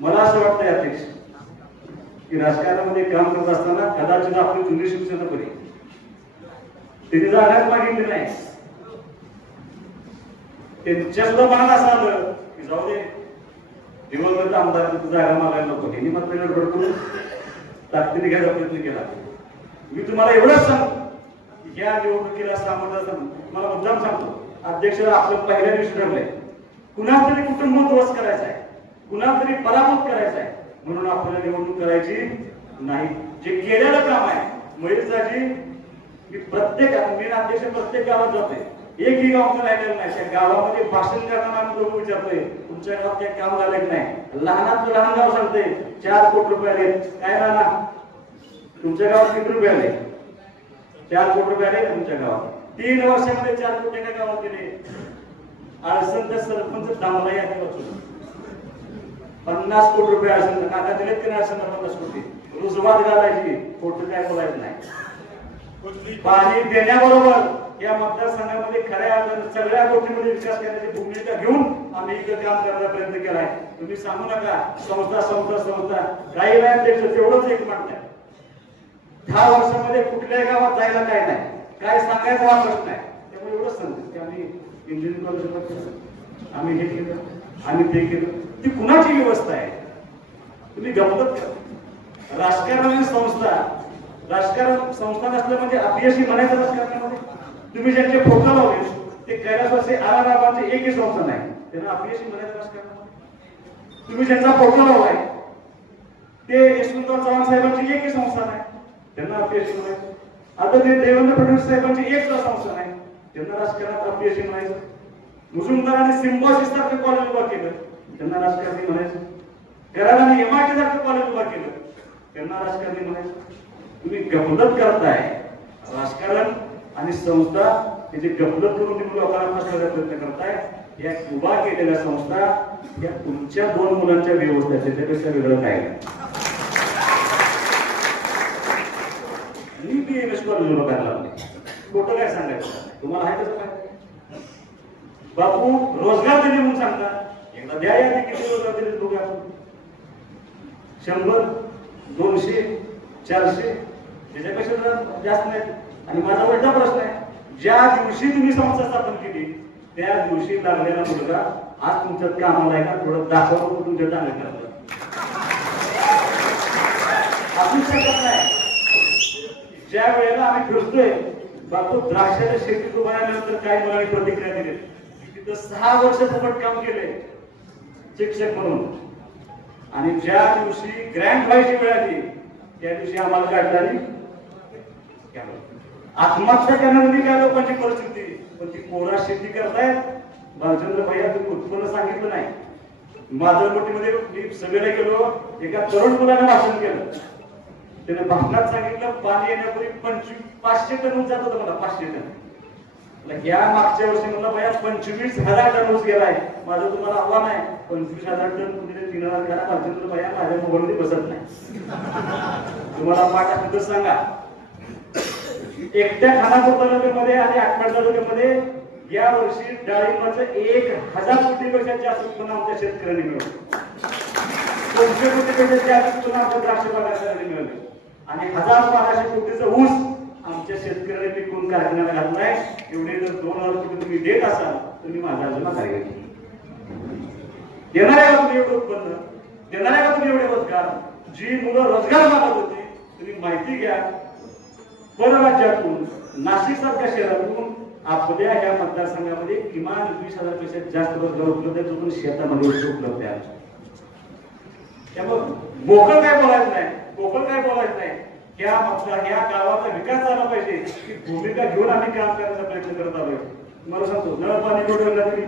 मला असं वाटतंय अध्यक्ष की राजकारणामध्ये काम करत असताना कदाचित आपली जुनी शिवसेना बरी तिने जागाच मागितली नाही. त्यांच्या सुद्धा मनात असं आलं की जाऊ दे, दिवसभर आमदार जागा मागायला नको, यांनी मात्र गडबड करून ताकदीने घ्यायचा प्रयत्न केला. मी तुम्हाला एवढंच सांगतो की या निवडणुकीला सामोरं मला मुद्दाम सांगतो, अध्यक्ष आपलं पहिल्या दिवशी ठरलंय कुणाला तरी कुटुंब ध्वस्त करायचं आहे, कुणाला तरी पराभूत करायचा आहे, म्हणून आपल्याला निवडणूक करायची नाही. जे केलेलं काम आहे महेशजी, मी अध्यक्ष प्रत्येक गावात जातोय, एकही गावचं राहिलेलं नाही. त्या गावामध्ये भाषण करताना आम्ही लोक विचारतोय तुमच्या गावात काही काम झालं की नाही. लहानात लहान गाव सांगते 4 कोटी रुपये आले, काय राहणार तुमच्या गावात किती रुपये आले? 4 कोटी रुपये आले तुमच्या गावात. 3 वर्षामध्ये 4 कोटी एका गावात दिले. अडचण तर सरपंच दामला या 50 कोटी रुपये असेल काका दिलेत की नाही? असेल 50 कोटी रुजवात घालायची, खोटं काय बोलायचं नाही. पाणी देण्याबरोबर या मतदारसंघामध्ये खऱ्या सगळ्या गोष्टींमध्ये विकास करण्याची भूमिका घेऊन आम्ही इकडे काम करण्याचा प्रयत्न केलाय. तुम्ही सांगू नका संस्था संस्था संस्था, काही नाही अध्यक्ष, तेवढंच एक म्हणताय. 10 वर्षामध्ये कुठल्याही गावात जायला काय नाही, काय सांगायचा हा प्रश्न आहे. त्यामुळे एवढंच सांगतो की आम्ही इंजिनिअरिंग कॉलेज केलं, आम्ही हे केलं, आम्ही ते केलं. ती कुणाची व्यवस्था आहे? तुम्ही गमतच करा. राजकारण आणि संस्था, राजकारण संस्था नसलं म्हणजे अपयशी म्हणायचं राजकारणामध्ये. तुम्ही ज्यांचे फोटो लावले ते कैलासवासी आराराबांचे एकही संस्था नाही, त्यांना अपयशी म्हणायचं राजकारणामध्ये. तुम्ही ज्यांचा फोटो लावलाय ते यशवंतराव चव्हाण साहेबांची एकही संस्था नाही, त्यांना अपयशी म्हणायचं. आता ते देवेंद्र फडणवीस साहेबांची एक संस्था नाही, त्यांना राजकारणात अपयशी म्हणायचं. मुजुमदारांनी सिम्बॉसिस सारखं कॉलेज उभा केलं, त्यांना राजकारणी म्हणायचं. कराडाने एमआयटी सारखं कॉलेज उभा केलं, त्यांना राजकारणी म्हणायचं. तुम्ही गफलत करताय. राजकारण आणि संस्था त्याची गफलत करून तुम्ही लोकांना फसवण्याचा प्रयत्न करताय. या उभा केलेल्या संस्था या तुमच्या 2 मुलांच्या व्यवस्था, त्याच्यापेक्षा वेगळं काय नाही. मी BMS कॉलेज उभं करायला लागले, खोटं काय सांगायचं तुम्हाला आहे कसं काय? बापू रोजगार दिले म्हणून सांगता, एकदा द्या या किती रोजगार दिले बघूया आपण. 100, 200, 400 त्याच्यापेक्षा जास्त नाही. आणि माझा मोठा प्रश्न आहे, ज्या दिवशी तुम्ही संस्था स्थापन केली त्या दिवशी लागलेला मुलगा आज तुमच्यात कामाला आहे का? थोडं दाखवा तुमच्या चांगलं करतात. असू शकत नाही. ज्या वेळेला आम्ही फिरतोय बापू द्राक्षाच्या शेतीत उभा राहिल्यानंतर काय मुलांनी प्रतिक्रिया दिली, तिथं 6 वर्ष फुकट काम केले शिक्षक म्हणून. आणि ज्या दिवशी ग्रँड व्हायची वेळ आली त्या दिवशी आम्हाला काढली आत्महत्या करण्यामध्ये काय लोकांची परिस्थिती. पण ती पोरा शेती करतायत. भालचंद्र भैया तुम्ही उत्पन्न सांगितलं नाही. माधवकोटीमध्ये मी सभेला गेलो, एका तरुण मुलाने भाषण केलं. त्याने भाषणात सांगितलं पाणी येण्यापूर्वी 500 टन जात होतं मला, 500 टन. या मागच्या वर्षी म्हणलं भैया 25,000 टन ऊस गेलाय. माझं तुम्हाला आव्हान आहे, 25,000 टन तुम्ही 3,000 करा. भालचंद्र भैया माझ्या मोबाईलमध्ये बसत नाही. तुम्हाला पाठ असं सांगा. एकट्या खानापूर तालुक्यामध्ये आणि आटपाडी तालुक्यामध्ये या वर्षी डाळिंबाचं 1,000 कोटीपेक्षा जास्त उत्पन्न आमच्या शेतकऱ्यांनी मिळवलं. 200 कोटीपेक्षा जास्त उत्पन्न आमच्या द्राक्ष बागायतदारांनी मिळवले. आणि 1,000-1,200 कोटीचा ऊस आमच्या शेतकऱ्यांनी पिकवून कारखान्याला घातलाय. एवढे जर 2,000 कोटी तुम्ही देत असाल तर मी माझा अर्ज माघारी घेतो. देणार आहे का तुम्ही एवढं उत्पन्न? देणार आहे का तुम्ही एवढे रोजगार? जी मुलं रोजगार मागत होती तुम्ही माहिती घ्या. परराज्यातून नाशिक सारख्या शहरातून आपल्या ह्या मतदारसंघामध्ये किमान 20,000 पेक्षा जास्त रोजगार उपलब्ध आहे, जो शेतामध्ये उपलब्ध आहे. त्यामुळे बोकळ काय बोलायचं नाही, बोकळ काय बोलायचं नाही. या गावाचा विकास झाला पाहिजे ही भूमिका घेऊन आम्ही काम करण्याचा प्रयत्न करत आलोय. मला सांगतो नळ पाणी जोडलं तरी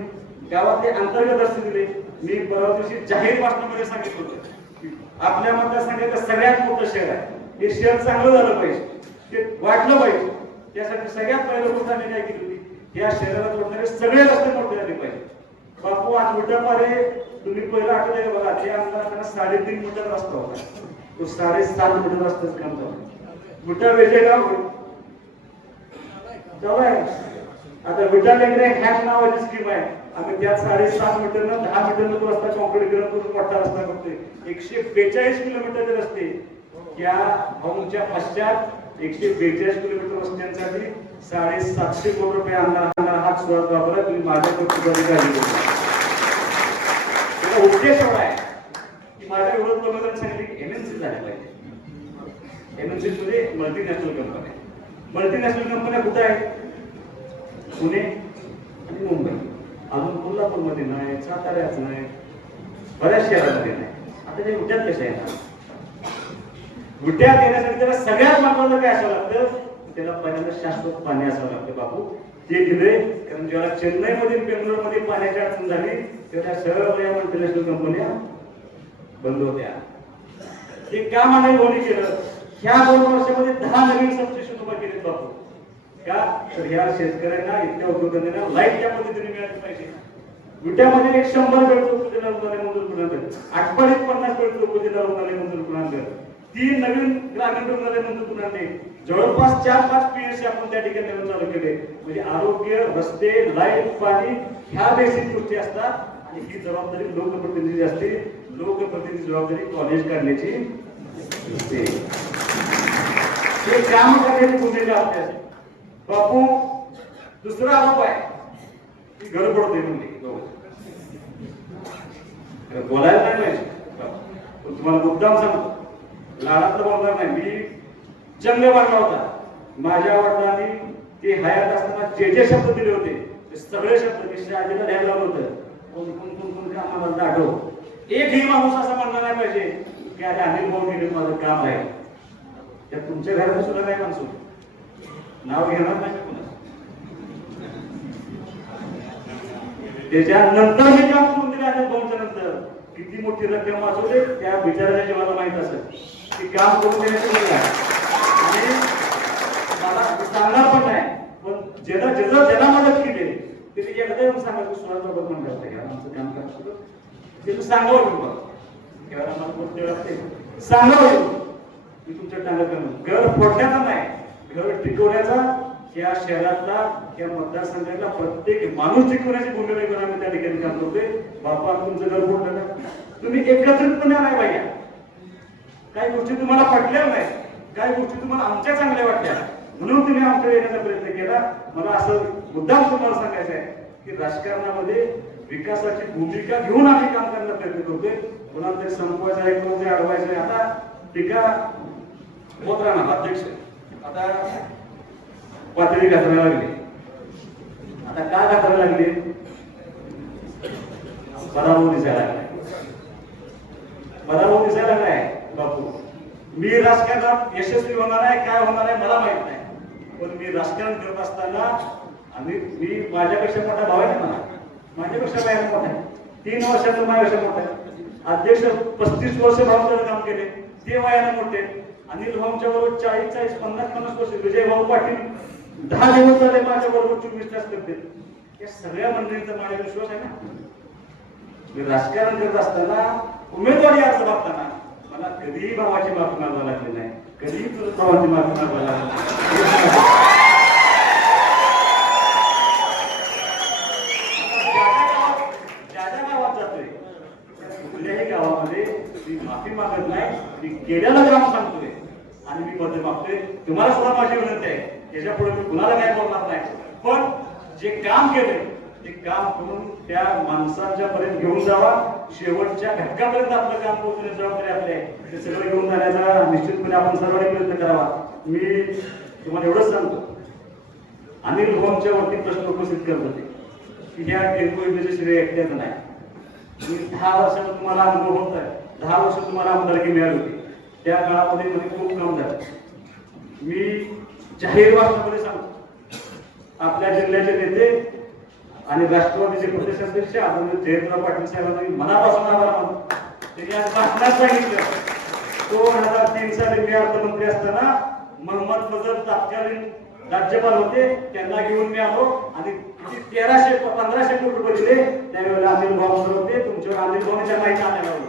गावातले अंतर्गत रस्ते दिले. मी परवा दिवशी जाहीर भाषणामध्ये सांगितलं होतं की आपल्या मतदारसंघाचं सगळ्यात मोठं शहर आहे, हे शहर चांगलं झालं पाहिजे, ते वाटलं पाहिजे. त्यासाठी सगळ्यात पहिलं गोष्ट आम्ही काय केली होती, या शहराला जोडणारे सगळे रस्ते मोठे झाले पाहिजे. बापू आज विटापारे तुम्ही पहिला आठवले बघा, ते आमदार 3.5 मीटर रस्ता होता, तो 7.5 मीटर रस्त्याच काम झालं. विटा वेजेगाव चालू आहे. आता विटा लेकरे हॅक नावाची स्कीम आहे. आम्ही त्यात 7.5 मीटरनं 10 मीटरनं तो रस्ता कॉन्क्रीटीकरण करून मोठा रस्ता करतोय. 142 किलोमीटरचे रस्ते या भाऊंच्या पश्चात 142 किलोमीटर रस्त्यांसाठी 750 कोटी रुपये आमदार हात सुरुवात वापरा. तुम्ही माझ्या उद्देश एवढा आहे की माझ्या विरोध प्रमुखांनी सांगितले की MNC झाले पाहिजे. MNC मध्ये मल्टीनॅशनल कंपन्या. मल्टीनॅशनल कंपन्या कुठे आहेत? पुणे आणि मुंबई. अजून कोल्हापूरमध्ये नाही, साताऱ्यात नाही, बऱ्याच शहरांमध्ये नाही. आता ते विट्यात कसे आहेत? विट्यात येण्यासाठी त्याला सगळ्यात महत्वाचं काय असावं लागतं? त्याला पहिल्यांदा शाश्वत पाणी असावं लागतं बापू. ते दिले, कारण जेव्हा चेन्नईमध्ये बेंगलोरमध्ये पाण्याची अडचण झाली तेव्हा सर्व या मल्टीनॅशनल कंपन्या बंद होत्या. ते काम आम्ही कोणी केलं? ह्या 2 वर्षामध्ये 10 नवीन सबस्टेशन उभा केलेत बापू. का तर ह्या शेतकऱ्यांना इतक्या उद्योगधंद्यांना लाईट त्या पद्धतीने मिळाली पाहिजे. विट्यामध्ये 100 बेड उपजिल्हा रुग्णालय मंजूर करून, आटपाडीत 50 बेड उपजिल्हा रुग्णालय मंजूर करून, 3 नवीन ग्रामीण रुग्णालय मंजूर करून आणले. जवळपास 4-5 PHC आपण त्या ठिकाणी नवीन चालू केले. म्हणजे आरोग्य, रस्ते, लाईट, पाणी ह्या बेसिक गोष्टी असतात. आणि ही जबाबदारी लोकप्रतिनिधी असते. लोकप्रतिनिधी जबाबदारी कॉलेज काढण्याची असते. हे काम करण्याची भूमिका आपली असते बापू. दुसरा आरोप आहे की घर पडते म्हणजे बोलायला नाही पाहिजे. तुम्हाला मुद्दाम सांगतो, लाडातलं बोलणार नाही. मी जंग बांधला होता. माझ्या वडिलांनी ते हयात असताना जे शब्द दिले होते ते सगळे शब्द मी शहाजीला द्यायला लावलं होतं. कोण आम्हाला आठव. एकही माणूस असा म्हणणार नाही पाहिजे की अरे अनिल भाऊ गेले माझं काम आहे. त्या तुमच्या घरात सुद्धा काय माणसं नाव घेणार नाही. त्याच्यानंतर मी काम करून दिले. अनिल भाऊंच्या नंतर किती मोठी रक्कम वाचवली त्या बिचाराच्या जीवाला माहित असेल की काम करून देण्याची आणि मला सांगणार पण नाही. पण ज्याला मदत केली त्याने एकदा येऊन सांगायचं सुराजबाबत म्हणलं होतं आमचं काम करत ते सांगावं सांगावं मी तुमच्या टांगत घर फोडण्याचा नाही, घर टिकवण्याचा. या शहरातला या मतदारसंघातला प्रत्येक माणूस टिकवण्याची भूमिका घेऊन आम्ही त्या ठिकाणी काम करतोय. बापा तुमचं घर फोडलं ना, तुम्ही एकत्रितपणे नाही पाहिजे. काही गोष्टी तुम्हाला पटल्या नाही, काही गोष्टी तुम्हाला आमच्या चांगल्या वाटल्या म्हणून तुम्ही आमच्या येण्याचा प्रयत्न केला. मला असं मुद्दाम तुम्हाला सांगायचं आहे की राजकारणामध्ये विकासाची भूमिका घेऊन आम्ही काम करण्याचा प्रयत्न करतोय. कोणाला तरी संपवायचं आहे, कोणाला तरी अडवायचं आहे. आता टीका होत राहणार अध्यक्ष. आता पातळी घातरायला लागली. आता का घातरायला लागली? पराभव दिसायला लागलाय. पराभव दिसायला लागलाय बापू. मी राजकारणात यशस्वी होणार आहे काय होणार आहे मला माहित नाही. पण मी राजकारण करत असताना आणि मी माझ्यापेक्षा मोठा भाव आहे मला, माझ्यापेक्षा वयाने मोठा आहे. 3 वर्षाचा माझ्यापेक्षा मोठा आहे. अध्यक्ष 35 वर्ष भाऊचं काम केले ते वयाने मोठे. अनिल भाऊंच्या बरोबर 40, 50 वर्ष. विजय भाऊ पाटील 10 दिवस झाले माझ्या बरोबर 24 तास करते. या सगळ्या मंडळींचा माझा विश्वास आहे ना. मी राजकारण करत असताना उमेदवारी अर्ज बघताना मला कधीही भावाची माफी मागावी लागली नाही, कधीही तुझं भावाची माफी मागावी लागली नाही. ज्या गावात जातोय कुठल्याही गावामध्ये मी माफी मागत नाही. मी गेल्याला काम सांगतोय आणि मी बदल मागतोय. तुम्हाला सुद्धा माझी विनंती आहे, त्याच्या पुढे मी कुणाला काय बोलणार नाही. पण जे काम केले ते काम करून त्या माणसांच्या पर्यंत घेऊन जावा. शेवटच्या घटकापर्यंत आपलं काम पोहोचण्याची जबाबदारी आपली आहे. ते सगळं घेऊन जाण्याचा निश्चितपणे आपण सर्वांनी प्रयत्न करावा. मी तुम्हाला एवढंच सांगतो, अनिल भाऊंच्या वरती प्रश्न उपस्थित करत होते की ह्या टेम्पो योजनेचे श्रेय एकट्याचं नाही. मी 10 वर्षाचा तुम्हाला अनुभव होत आहे. 10 वर्ष तुम्हाला आमदारकी मिळाली होती. त्या काळामध्ये मध्ये खूप काम झालं. मी जाहीर भाषणामध्ये सांगतो, आपल्या जिल्ह्याचे नेते आणि राष्ट्रवादीचे प्रदेशाध्यक्ष आदरणीय जयंतराव पाटील साहेबांना मी मनापासून आभार मानतो. त्यांनी आज भाषणात सांगितलं 2003 साली मी अर्थमंत्री असताना मोहम्मद फजल तत्कालीन राज्यपाल होते, त्यांना घेऊन मी आलो आणि किती 1500 कोटी रुपये दिले त्यावेळेला अनिल भाऊ सर होते. तुमच्यावर अनिल भाऊच्या माहिती आणायला होती.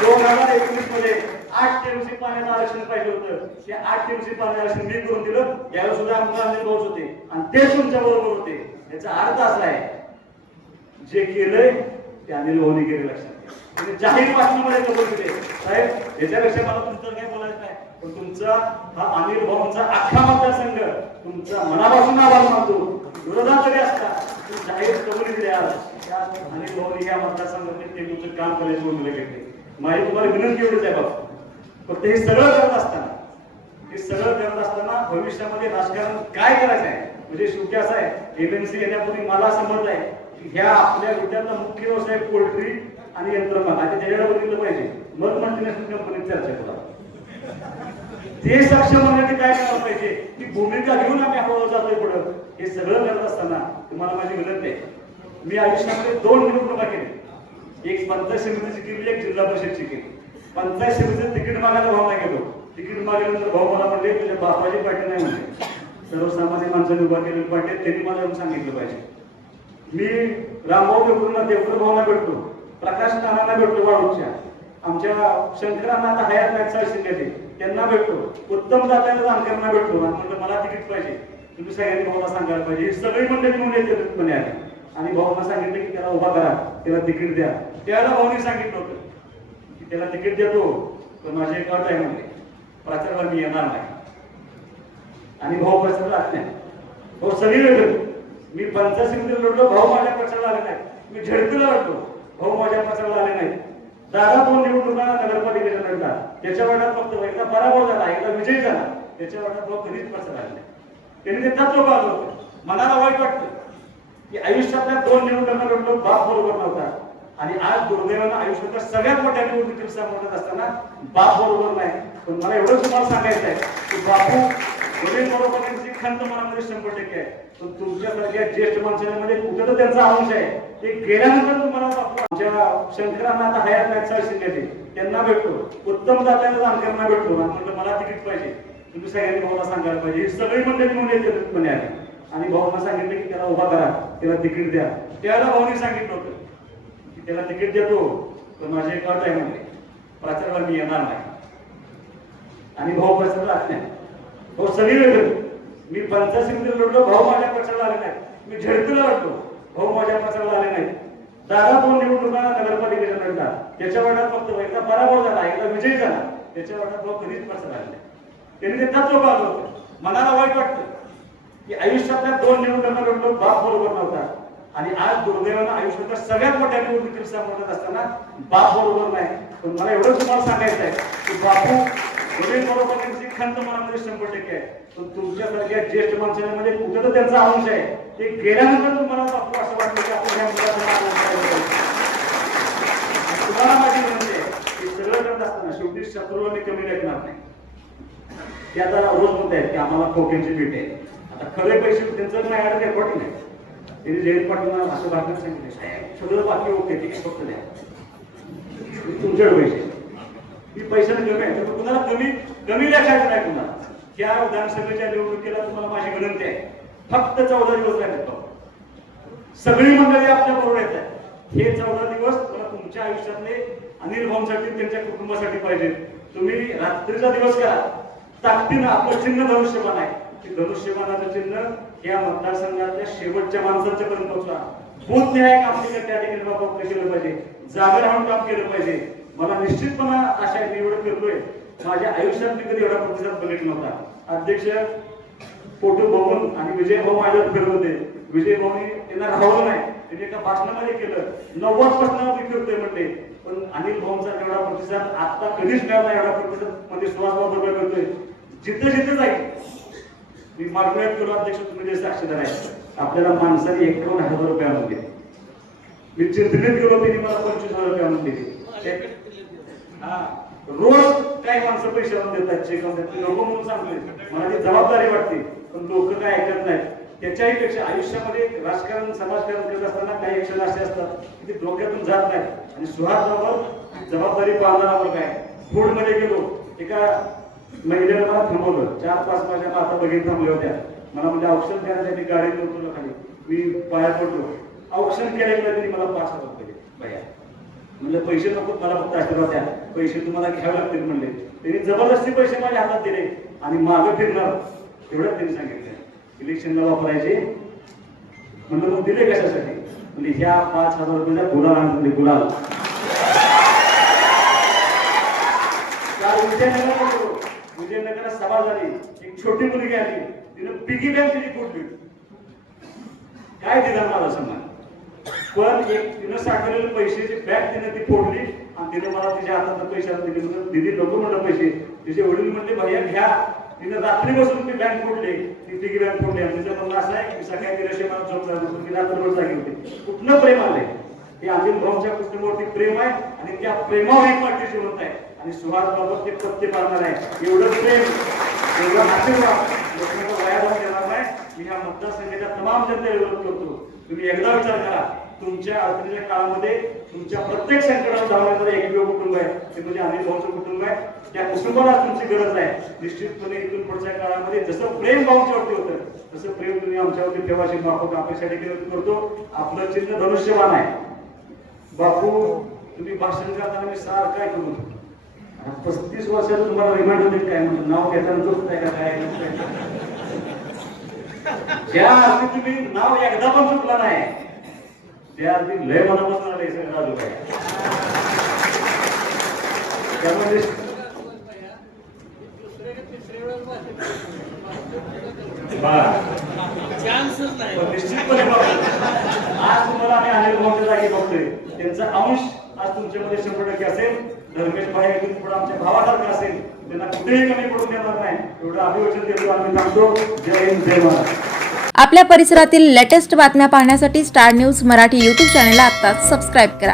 2019 मध्ये 8 टीएमसी पाण्याचं आरक्षण पाहिजे होतं. ते 8 टीएमसी पाण्याचं आरक्षण मी करून दिलं. यावेळेस सुद्धा आमचे अनिल भाऊ होते आणि ते तुमच्या बरोबर होते. याचा अर्थ असा आहे जे केलंय ते अनिल भाऊनी केले. लक्षात घ्या. जाहीर भाषणामध्ये कबूल केले. साहेब याच्यापेक्षा मला तुमचं काही बोलायचं नाही, पण तुमचा हा अनिल भाऊंचा अख्खा मतदारसंघ तुमचा मनापासून आभार मानतो. विरोधात जरी असता जाहीर कबुली दिल्या त्या अनिल भाऊनी या मतदारसंघात ते तुमचं काम करायची भूमिका घेतली. माझी तुम्हाला विनंती एवढीच आहे बाबा, फक्त हे सगळं करत असताना भविष्यामध्ये राजकारण काय करायचं आहे म्हणजे शेवटी असं आहे. एमएमसी येण्यापूर्वी मला असं मत आहे की ह्या आपल्या विद्यार्थ्यांचा मुख्य व्यवसाय पोल्ट्री आणि यंत्रमाग आणि त्याच्याकडे बघितलं पाहिजे. मग मल्टीनॅशनल कंपनीत चर्चा करा. ते सक्षम होण्यासाठी काय करायला पाहिजे ती भूमिका घेऊन आम्ही हळूहळू जातोय पुढं. हे सगळं करत असताना तुम्हाला माझी विनंती आहे, मी आयुष्यामध्ये 2 निवडणुका केली. एक पंचायत समितीची केली, एक जिल्हा परिषदची केली. पंचायत समितीचं तिकीट मागायला भावना गेलो. तिकीट मागल्यानंतर भाऊ मला म्हणले तुझ्या बापाची पार्टी नाही म्हणते. सर्वसामान्य माणसाने उभा केलेली पार्टी त्यांनी मला येऊन सांगितलं पाहिजे. मी रामभाऊ देवकरला देवकर भावना भेटतो, प्रकाश नानांना भेटतो वाळूच्या, आमच्या शंकरांना आता हयात नागसाळ शिंदे त्यांना भेटतो, उत्तम दात्यांना जानकरांना भेटतो. म्हटलं मला तिकीट पाहिजे, तुम्ही सगळ्यांनी भाऊला सांगायला पाहिजे. ही सगळी मंडळी म्हणून येते म्हणे आली आणि भाऊंना सांगितलं की त्याला उभा करा, त्याला तिकीट द्या. त्याला भाऊनी सांगितलं होतं की त्याला तिकीट देतो पण माझे एक अट आहे म्हणजे प्रचाराला मी येणार नाही. आणि भाऊ प्रचाराला आले नाही. भाऊ सगळी वेळ मी पंचायत समितीला लढलो, भाऊ माझ्या प्रचाराला आले नाही. मी झडपीला लढलो, भाऊ माझ्या प्रचाराला आले नाही. दादा 2 निवडणुका नगरपालिकेच्या लढला, त्याच्या वाट्यात फक्त एकदा पराभव झाला, एकदा विजय झाला. त्याच्या वाट्यात भाऊ कधीच प्रचार आले नाही. त्यांनी ते तत्व पाळलं होतं. मनाला वाईट वाटतं की आयुष्यातल्या 2 निवडणुका लढलो, बाप बरोबर नव्हता आणि आज दुर्दैवानं आयुष्यातल्या सगळ्यात मोठ्या निवडणुकीत सामोरत असताना बाप बरोबर नाही. पण मला एवढं तुम्हाला सांगायचं आहे की बापू वडील बरोबर त्यांची खंत मनामध्ये 100% आहे. पण तुमच्यासारख्या ज्येष्ठ माणसांमध्ये कुठं तर त्यांचा अंश आहे. ते गेल्यानंतर तुम्हाला बापू आमच्या शंकरांना आता हयात नागसाळ शिंदे त्यांना भेटतो, उत्तम दात्यांना जानकरांना भेटतो. म्हटलं मला तिकीट पाहिजे, तुम्ही सगळ्यांनी भाऊला सांगायला पाहिजे. ही सगळी मंडळी म्हणून येते म्हणे आली आणि भाऊंना सांगितलं की त्याला उभा करा, त्याला तिकीट द्या. त्याला भाऊनी सांगितलं होतं की त्याला तिकीट देतो पण माझे एक अट आहे म्हणजे प्रचाराला मी येणार नाही. आणि भाऊ प्रचाराला आले नाही. भाऊ सगळी वेळ मी पंचायत समितीला लढलो, भाऊ माझ्या प्रचाराला आले नाही. मी झडपीला लढलो, भाऊ माझ्या प्रचाराला आले नाही. दादा 2 निवडणुका नगरपालिकेच्या लढला, त्याच्या वाट्यात फक्त एकदा पराभव झाला, एकदा विजय झाला. त्याच्या वाट्यात भाऊ कधीच प्रचार आले नाही. त्यांनी ते तत्व पाळलं होतं. मनाला वाईट वाटतं की आयुष्यातल्या 2 निवडणुका लढलो, बाप बरोबर नव्हता आणि आज दुर्दैवानं आयुष्यातल्या सगळ्यात मोठ्या निवडणुकीत सामोरत असताना बाप बरोबर नाही. पण मला एवढं तुम्हाला सांगायचं आहे की बापू वडील बरोबर त्यांची खंत मनामध्ये 100% आहे. पण तुमच्यासारख्या ज्येष्ठ माणसांमध्ये कुठं तर त्यांचा अंश आहे. ते गेल्यानंतर तुम्हाला बापू असं वाटतं की आपण ह्या मुलाचं तुम्हाला माझी विनंती आहे की सगळं करत असताना शेवटी शत्रूला मी कमी लेखणार नाही. ते आता रोज म्हणत आहेत की आम्हाला खोक्यांची भेट आहे. आता खरे पैसे त्यांचं माझ्याकडे रेकॉर्डिंग आहे. त्यांनी जयंत पाटील असं भाषणात सांगितलं सगळं बाकी ओके ठीक आहे, फक्त द्या तुमच्याकडे पैसे. ही पैशाने कमी आहे तर कुणाला कमी लेखायचं नाही. कुणाला त्या विधानसभेच्या निवडणुकीला तुम्हाला माझी विनंती आहे, फक्त 14 दिवस राहिले. सगळी मंडळी आपल्या बरोबर येत आहे. हे 14 दिवस मला तुमच्या आयुष्यातले अनिल भाऊंसाठी त्यांच्या कुटुंबासाठी पाहिजे. तुम्ही रात्रीचा दिवस करा, ताकदीनं आपलं चिन्ह धनुष्यबाण आहे. धनुष्यबाणाचं चिन्ह या मतदारसंघातल्या शेवटच्या माणसांच्या पर्यंत पोहोचवा. बूथ निहाय काम त्या ठिकाणी बाबा केलं पाहिजे, जागा राहून काम केलं पाहिजे. मला निश्चितपणे अशा निवड करतोय. माझ्या आयुष्यात मी कधी एवढा प्रतिसाद बघितला नव्हता. अध्यक्ष फोटो बघून आणि विजय भाऊ माझ्यावर फिरत होते. विजय भाऊनी त्यांना राहवलं नाही, त्यांनी एका भाषणामध्ये केलं 90% मी फिरतोय म्हणते. पण अनिल भाऊंचा एवढा प्रतिसाद आता कधीच मिळाला. एवढा प्रतिसाद मध्ये सुहासभाऊ बरोबर करतोय. जिथं जाईल मी मागण्यात केलो अध्यक्ष, तुम्ही जे साक्षीदार आहे. आपल्याला माणसाने 51,000 रुपये आणून दिले. मी चिंतनेत गेलो, त्यांनी मला 25,000 रुपये आणून दिले. रोज काही माणसं पैसे आणून देतात, चेक आणून देतात. नको म्हणून सांगतोय, मला ती जबाबदारी वाटते. पण लोक काय ऐकत नाहीत. त्याच्याही पेक्षा आयुष्यामध्ये राजकारण समाजकारण करत असताना काही क्षण असे असतात की ते डोक्यातून जात नाहीत. आणि सुहासबाबत जबाबदारी पाळणारा वर्ग आहे. फूडमध्ये गेलो, एका महिलेला मला थांबवलं. 4-5 माझ्या माता बघितलं थांबल्या होत्या. मला म्हणजे औषध द्यायला मी गाडीत होतो खाली, मी पाया पडलो, औषध केल्याकडे त्यांनी मला 5,000 रुपये दिले. बाया म्हणजे पैसे नको मला, फक्त आशीर्वाद द्या, पैसे तुम्हाला घ्यावे लागतील म्हणले. त्यांनी जबरदस्ती पैसे माझ्या हातात दिले आणि मागं फिरणार एवढंच त्यांनी सांगितलं. इलेक्शनला वापरायचे म्हणलं, मग दिले कशासाठी? म्हणजे ह्या 5,000 रुपयाचा गुलाल आणले, गुलाल. विजयनगरात सभा झाली, एक छोटी मुलगी आली, तिनं पिगी बँक तिची फुटली. काय दिलं मला सन्मान, पण एक तिनं साठवलेले पैशाची बॅग तिनं ती फोडली आणि तिने मला तिच्या हातात पैसे दिले. म्हणून दिदी नको म्हणलं पैसे. तिचे वडील म्हणले भैया घ्या. तिने रात्री बसून ती बँक फोडली, ती पिगी बँक फोडली. आणि तिचं म्हणणं असं आहे की सकाळी तिला मला झोप लागली, ती रात्रभर जागी होती. कुठनं प्रेम आलंय? हे अनिल भाऊच्या कुटुंबावरती प्रेम आहे आणि त्या प्रेमावर एक पार्टी जिवंत आहे आणि सुहास बाबत ते पत्ते पाळणार आहे. एवढं प्रेम, एवढं आशीर्वाद लोकांना वाया जाऊन देणार नाही. मी ह्या मतदारसंघाच्या तमाम जनतेला विरोध करतो. तुम्ही एकदा विचार करा, तुमच्या अडचणीच्या काळामध्ये तुमच्या प्रत्येक संकटात धावण्याचं एकमेव कुटुंब आहे, ते म्हणजे अनिल भाऊचं कुटुंब आहे. त्या कुटुंबाला तुमची गरज आहे. निश्चितपणे इथून पुढच्या काळामध्ये जसं प्रेम भाऊच्यावरती होतं तसं प्रेम तुम्ही आमच्यावरती ठेवाशी माफक अपेक्षा करतो. आपलं चिन्ह धनुष्यवान आहे. बापू तुम्ही भाषण करताना मी सारखं काय करू, 35 वर्षाचं तुम्हाला रिमांड होते काय म्हणतो, नाव घेताना चुकताय का काय? ज्या अर्थी तुम्ही नाव एकदा पण चुकला नाही त्या अर्थी लय मनापासून आले सगळं राजू काय. त्यामध्ये निश्चितपणे आज तुम्हाला आम्ही अनिल भाऊच्या जागी बघतोय. त्यांचा अंश आज तुमच्यामध्ये 100% असेल. धर्मेश भाई इथून पुढे आमच्या भावासारखं असेल, त्यांना कुठेही कमी पडून देणार नाही एवढं अभिवचन देतो आम्ही सांगतो. जय हिंद, जय महाराष्ट्र. आपल्या परिसरातील लेटेस्ट बातम्या पाहण्यासाठी स्टार न्यूज मराठी यूट्यूब चॅनलला आत्ताच सबस्क्राईब करा.